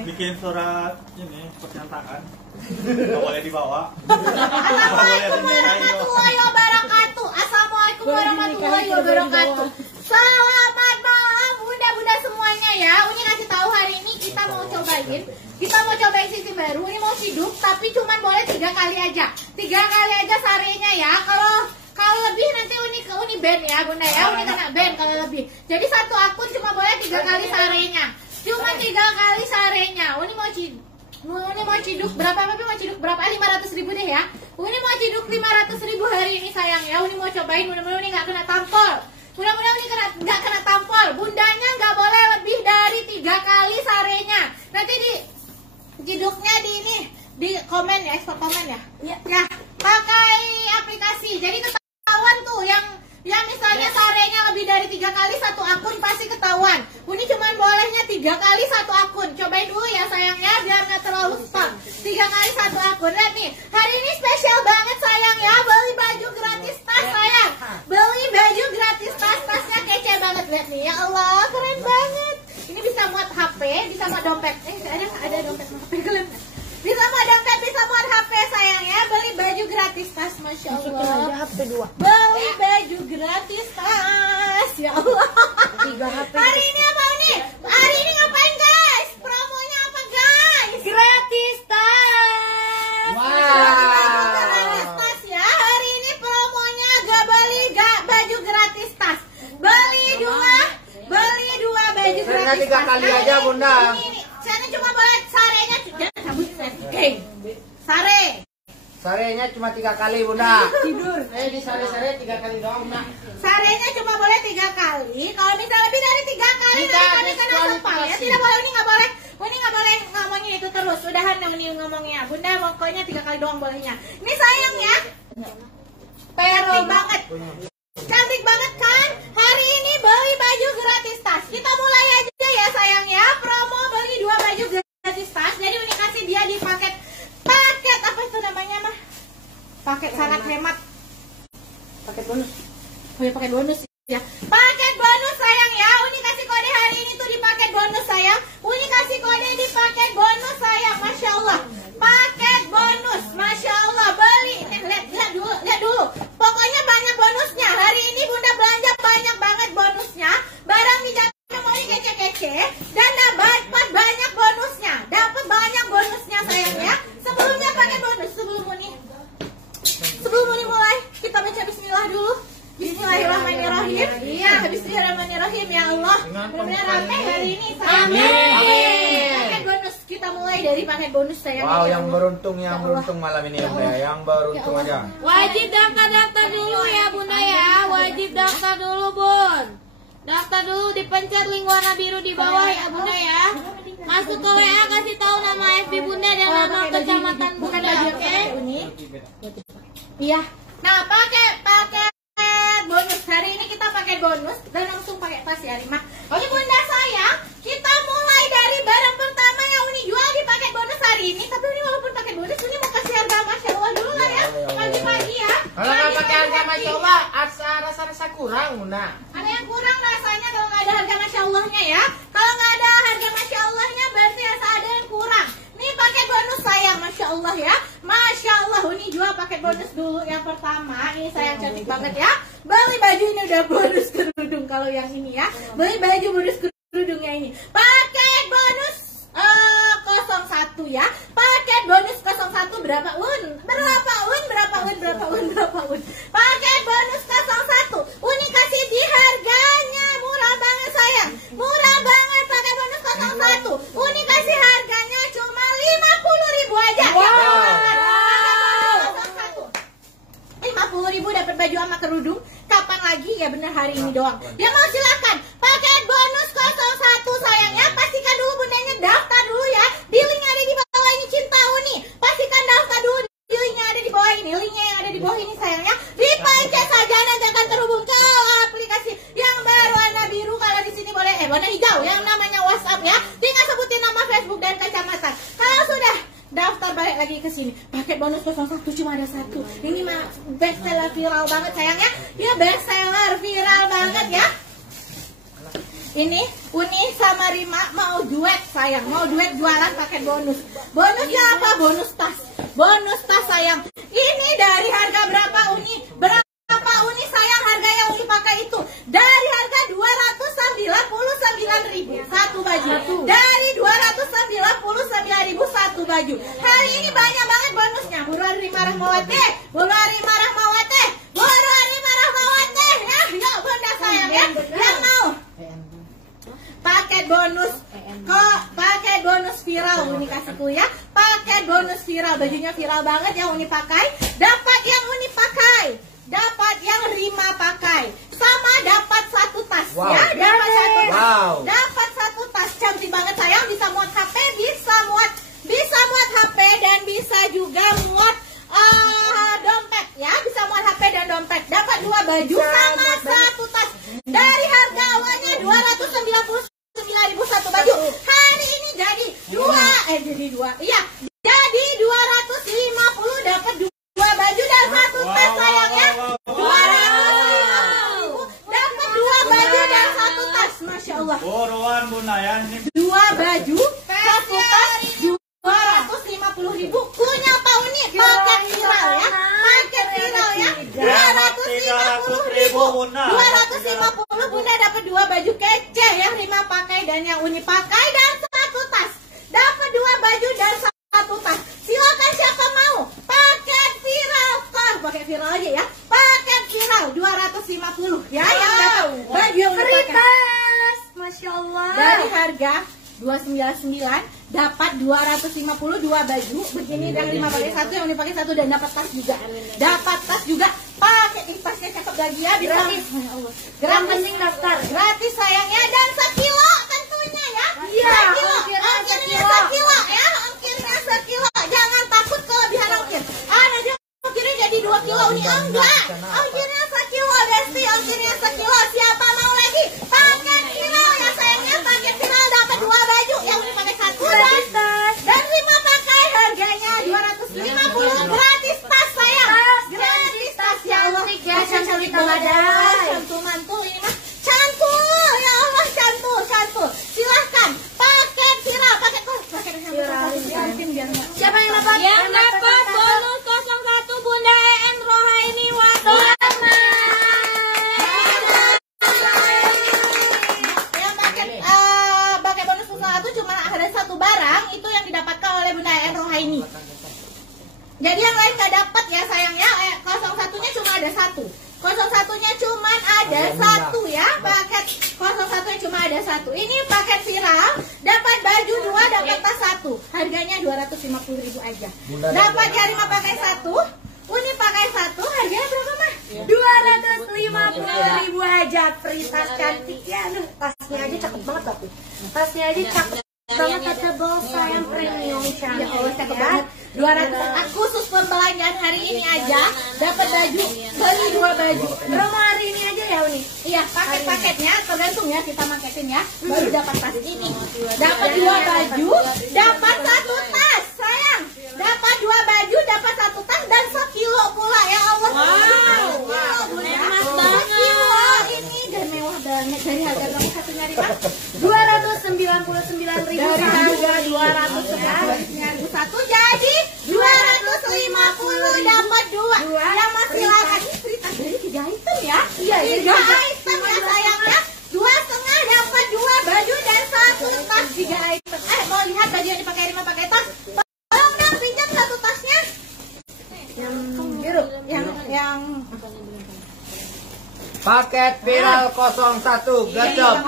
bikin surat ini pernyataan. Nggak boleh dibawa. Assalamualaikum warahmatullahi wabarakatuh. Assalamualaikum warahmatullahi wabarakatuh. Selamat malam bunda-bunda semuanya ya. Uni ngasih tahu hari ini kita mau cobain sisi baru. Ini mau hidup tapi cuman boleh 3 kali aja. 3 kali aja sarenya ya. Kalau lebih nanti uni ban ya bunda ya. Uni kena ban kalau lebih. Jadi satu akun cuma boleh 3 kali sarenya. Cuma 3 kali sarenya. Uni mau ciduk berapa? Tapi mau ciduk berapa? 500.000 deh ya. Uni mau ciduk 500.000 hari ini sayang ya. Uni mau cobain. Mudah-mudahan Uni nggak kena tampol. Mudah-mudahan Uni nggak kena tampol. Bundanya nggak boleh lebih dari 3 kali sarenya. Nanti di ciduknya di komen ya, ekspor komen ya. Ya, pakai aplikasi. Jadi ketahuan tuh yang misalnya sarenya lebih dari 3 kali satu akun pasti ketahuan. Uni cuman bolehnya 3 kali satu akun. Cobain dulu ya sayangnya biar nggak terlalu spam. 3 kali satu akun. Lihat nih, hari ini spesial banget sayang ya. Beli baju gratis tas sayang. Beli baju gratis tas, tasnya kece banget. Lihat nih, ya Allah keren banget. Ini bisa muat HP, bisa muat dompet. Ada dompet HP kalian. Bisa muat dompet, bisa muat HP sayang ya. Beli baju gratis tas, masya Allah. Beli baju gratis tas, ya Allah. 3 HP. Hari ini apa nih? Hari ini ngapain guys? Promonya apa guys? Gratis tas. Gratis tas ya. Hari ini promonya baju gratis tas. Beli dua baju gratis tas. 3 kali aja bunda. Ini. Saya cuma boleh sarenya. Jangan cabut Sarenya cuma 3 kali bunda. tidur. Di sare 3 kali doang bunda. Sarenya cuma boleh 3 kali. Kalau misalnya lebih dari 3 kali nanti kena spam ya. Tidak boleh, ini nggak boleh. Ini nggak boleh ngomongin itu terus. Udahan ini ngomongnya. Bunda pokoknya 3 kali doang bolehnya. Ini sayang ya. Pero banget. Cantik banget kan? Hari ini beli baju gratis tas. Kita mulai aja ya sayang ya. Promo beli 2 baju gratis tas. Jadi Uni kasih dia di paket apa itu namanya mah? Paket sangat hemat. Paket bonus. Oh ya paket bonus ya. Paket bonus sayang ya. Uni kasih kode hari ini tuh di paket bonus sayang. Uni kasih kode di paket bonus sayang. Masya Allah. Paket bonus. Masya Allah. Beli. Lihat dulu. Pokoknya banyak bonusnya. Hari ini bunda belanja banyak banget bonusnya. Barang di dalamnya mulai kece-kece. Dan dapat banyak bonusnya. Dapat banyak bonusnya sayang ya. Sebelumnya pakai bonus. Sebelum Uni mulai, kita baca bismillah dulu. Bismillahirrahmanirrahim. Iya, bismillahirrahmanirrahim ya Allah. Mudah-mudahan rame hari ini. Amin. Paket bonus. Kita mulai dari paket bonus sayang. Wow, yang beruntung malam ini bunda. Yang beruntung aja. Wajib daftar dulu ya bunda ya. Wajib daftar dulu bun. Daftar dulu, dipencet link warna biru di bawah ya bunda ya. Masuk ke WA, kasih tahu nama FB bunda dan nama kecamatan bunda, oke? Iya. Nah, pakai bonus. Hari ini kita pakai bonus dan langsung pakai tas ya, Rima. Ini bunda sayang, kita mulai dari barang pertama yang Uni jual di paket bonus hari ini. Tapi Uni walaupun paket bonus, Uni mau kasih harga Masya Allah dulu lah ya. Pagi-pagi ya. Kalau nggak pakai harga Masya Allah, rasa kurang bunda. Ada yang kurang rasanya kalau nggak ada harga Masya Allahnya ya. Kalau nggak ada harga Masya Allahnya berarti rasa ada yang kurang. Ini paket bonus sayang, Masya Allah ya. Masya Allah, Uni jual paket bonus dulu yang pertama. Ini sayang cantik banget ya. Beli baju ini udah bonus kerudung kalau yang ini ya. Beli baju bonus kerudungnya ini. Paket bonus 01 ya. Paket bonus 01 berapa un? Berapa un? Paket bonus 01. Uni kasih di harganya murah banget sayang. Murah banget paket bonus 01. Uni kasih harganya cuma 50.000 aja. Wow. 50.000 dapat baju sama kerudung. Kapan lagi? Ya benar hari ini doang. Ya mau silakan. Paket bonus 01 sayangnya. Pastikan dulu bundanya daftar dulu ya. Di link ada di bawah ini cinta Uni. Pastikan daftar dulu di link yang ada di bawah ini. Linknya yang ada di bawah ini sayangnya. Dipencet saja nanti akan terhubung ke aplikasi yang berwarna biru. Kalau di sini boleh warna hijau yang namanya WhatsApp ya. Tinggal sebutin nama Facebook dan kecamatan. Kalau sudah daftar balik lagi ke sini. Paket bonus 01 cuma ada 1. Ini mah best seller viral banget sayangnya. Ya best seller viral banget ya. Ini Uni sama Rima mau duet sayang, mau duet jualan pakai bonus. Bonusnya apa? Bonus tas. Bonus tas sayang. Ini dari harga berapa Uni? Berapa Uni sayang harga yang Uni pakai itu? Dari harga 299.000 satu baju. Dari 299.000 satu baju. Hari ini banyak banget bonusnya. Buruan Rima Rahmawati, buruan Rima Rahmawati, buruan Rima Rahmawati. Nah, yuk bunda sayang ya. Yang mau paket bonus kok, paket bonus viral Uni kasihku ya. Paket bonus viral, bajunya viral banget yang Uni pakai. Dapat yang Uni pakai, dapat yang Rima pakai, sama dapat satu tas ya. Dapat satu tas, dapat satu tas cantik banget sayang. Bisa muat HP, bisa muat HP dan bisa juga muat dompet ya. Bisa muat HP dan dompet. Dapat dua baju sama satu tas. Dari harga awalnya 299.000 satu baju. Hari ini jadi iya. Jadi 250 dapat dua baju dan satu tas sayang ya. 250.000 dapat dua baju dan satu tas. Masya Allah. Buruan Bunda ya. Dua baju, satu tas, 250.000. Punya Pak Uni paket viral ya. Paket viral ya. 250.000 Bunda. 250 Bunda dapat dua baju kece yang Rima pakai dan yang Uni pakai dan satu tas. Dapat dua baju dan satu tas. Silakan siapa mau? Paket viral. Paket viral aja ya. Paket viral 250 ya. Yang dapat baju yang Uni pakai. Masya Allah. Dari harga 299 dapat 250 dua baju begini. Dan Rima pakai satu, yang Uni pakai satu, dan dapat tas juga. Dapat tas juga. Pakai tasnya cakep lagi ya. Gratis. Yang penting daftar. Gratis sayangnya dan sekilo tentunya ya. Iya. Ongkirnya sekilo ya. Ongkirnya sekilo. Jangan takut kelebihan ongkir. Nanti ongkirnya jadi 2 kilo Uni enggak. Ongkirnya sekilo Desti. Ongkirnya sekilo. Siapa mau lagi? Paket viral ya sayangnya. Paket viral dapat dua baju yang Uni pakai satu dan Rima pakai harganya 250 gratis tas sayang. Gratis tas ya Allah. Cantik banget. Cantul mantul ini mah. Cantul ya Allah, cantul. Silahkan paket viral, paket viral. Siapa yang dapat? Yang dapat bonus 01 Bunda EN Rohaini Watama. Yang paket bonus 01 cuma ada satu barang itu yang didapatkan oleh Bunda EN Rohaini. Jadi yang lain gak dapat ya sayangnya. 01-nya cuma ada satu. 01-nya cuma ada satu ya. Paket 01-nya cuma ada satu. Ini paket viral. Dapat baju dua, dapat tas satu. Harganya 250.000 aja. Dapat yang Rima pakai satu, Uni pakai satu. Harganya berapa mah? 250.000 aja. Free tas cantik ya. Aduh, tasnya aja cakep banget tapi. Tasnya aja cakep banget, touchable sayang premium cantik. Ya Allah cakep banget. 200 khusus pembelanjaan hari ini aja dapat baju, beli dua baju. Promo hari ini aja ya Uni. Iya, paket-paketnya tergantung ya kita paketin ya. Baru dapat tas ini. Dapat dua baju, dapat satu tas, sayang. Dapat dua baju, dapat satu tas dan sekilo pula ya Allah. Wow. Mewah banget. Ini dan mewah banget. Dari harga berapa satunya Rima? 299.000 Dari harga 299.000 satu jadi 250 dapat dua. Yang masih lama ini free tas dari 3 item ya. Iya, 3 item ya sayangnya. 2,5 dapat dua baju dan satu tas 3 item. Mau lihat baju yang dipakai Rima pakai tas? Tolong dong pinjam satu tasnya. Yang biru, yang Paket viral 01 gacor.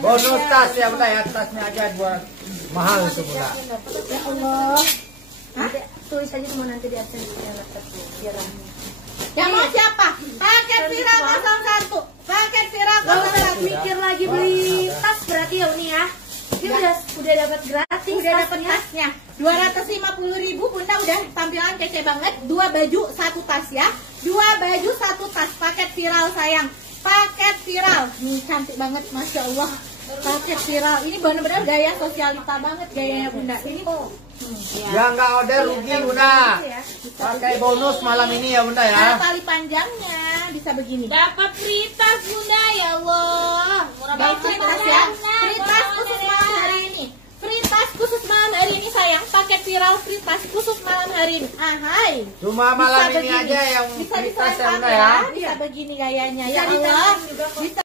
Bonus tas ya Bunda ya. Tasnya aja buat mahal itu Bunda. ya Allah. Tulis aja semua nanti di absen di laptop biar Yang mau siapa? Paket viral 01. Paket viral 01. mikir lagi beli tas berarti ya Uni ya. Ini udah dapat gratis. Udah dapat tasnya 250.000 Bunda, udah tampilan kece banget. Dua baju satu tas ya. Dua baju satu tas. Paket viral sayang. Paket viral. Nih cantik banget Masya Allah. paket viral. Ini benar-benar gaya sosialita banget gayanya Bunda. Ini Ya nggak order rugi Bunda. Pakai bonus malam ini ya Bunda ya. tali panjangnya bisa begini. Dapat free tas Bunda, ya Allah. Murah Guys, banget free tas ya. Free tas khusus Bunda. malam hari ini. Free tas khusus malam hari ini sayang. Paket viral free tas khusus malam hari ini. Ahai. Cuma malam Bisa ini begini. aja yang Bisa free tas ya diselempang Bunda ya. ya. Bisa begini gayanya. Ya Allah. Bisa